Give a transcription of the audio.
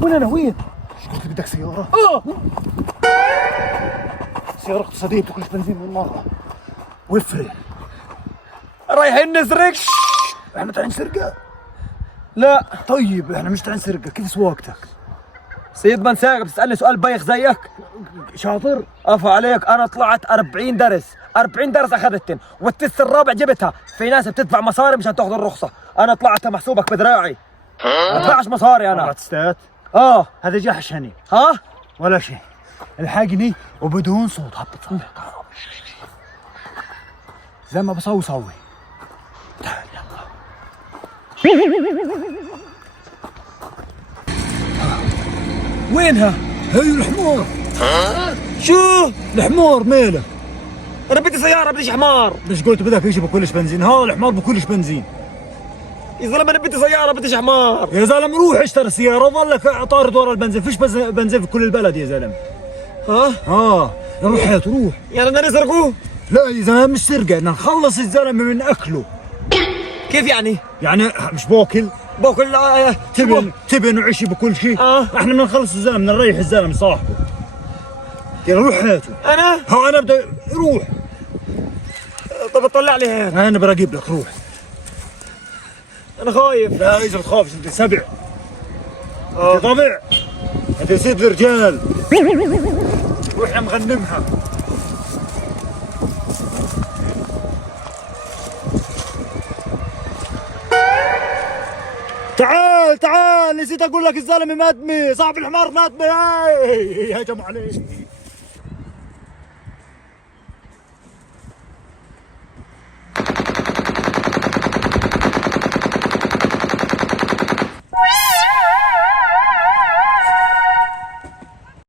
وين انا وين؟ ايش قلت بدك سيارة؟ سيارة اقتصادية بتاكلش بنزين من مرة. وفري. رايحين نسرق. احنا طالعين سرقة؟ لا طيب احنا مش طالعين سرقة، كيف سواقتك؟ سيد من سايق بتسألني سؤال بايخ زيك؟ شاطر؟ افا عليك، انا طلعت 40 درس، 40 درس اخذتهم، والتست الرابع جبتها. في ناس بتدفع مصاري مشان تاخذ الرخصة، انا طلعت محسوبك بدراعي. ما بدفعش مصاري انا. تستات؟ هذا جحشني. ها؟ ولا شيء. الحقني وبدون صوت، هبط صوت كهرباء زي ما بسوي سوي. تعال يلا. وينها؟ هي الحمار. شو؟ الحمار ماله؟ انا بدي سيارة بديش حمار. ليش قلت بدك ايش بكلش بنزين؟ ها الحمار بكلش بنزين. يا زلمة انا بدي سيارة بديش حمار. يا زلمه روح اشتري سيارة، ظلك طارد ورا البنزين، فيش بنزين في كل البلد يا زلمه. ها؟ روح حياته روح. يعني بدنا نسرقوه؟ لا يا زلمه مش سرقة، بدنا نخلص الزلمه من اكله. كيف يعني؟ يعني مش باكل؟ باكل تبن وعشي بكل شيء. احنا بدنا نخلص الزلمه، بدنا نريح الزلمه صاحبه. يلا روح حياته. انا بدي روح. طب اطلع لي هيك. انا براقب لك، روح. انا خايف. لا اذا بتخافش انت سبع. انت طبع. انت سيد الرجال. واحنا مغنمها. تعال نسيت اقول لك الزلمه مدمي، صاحب الحمار مدمي. هاي هجموا عليه.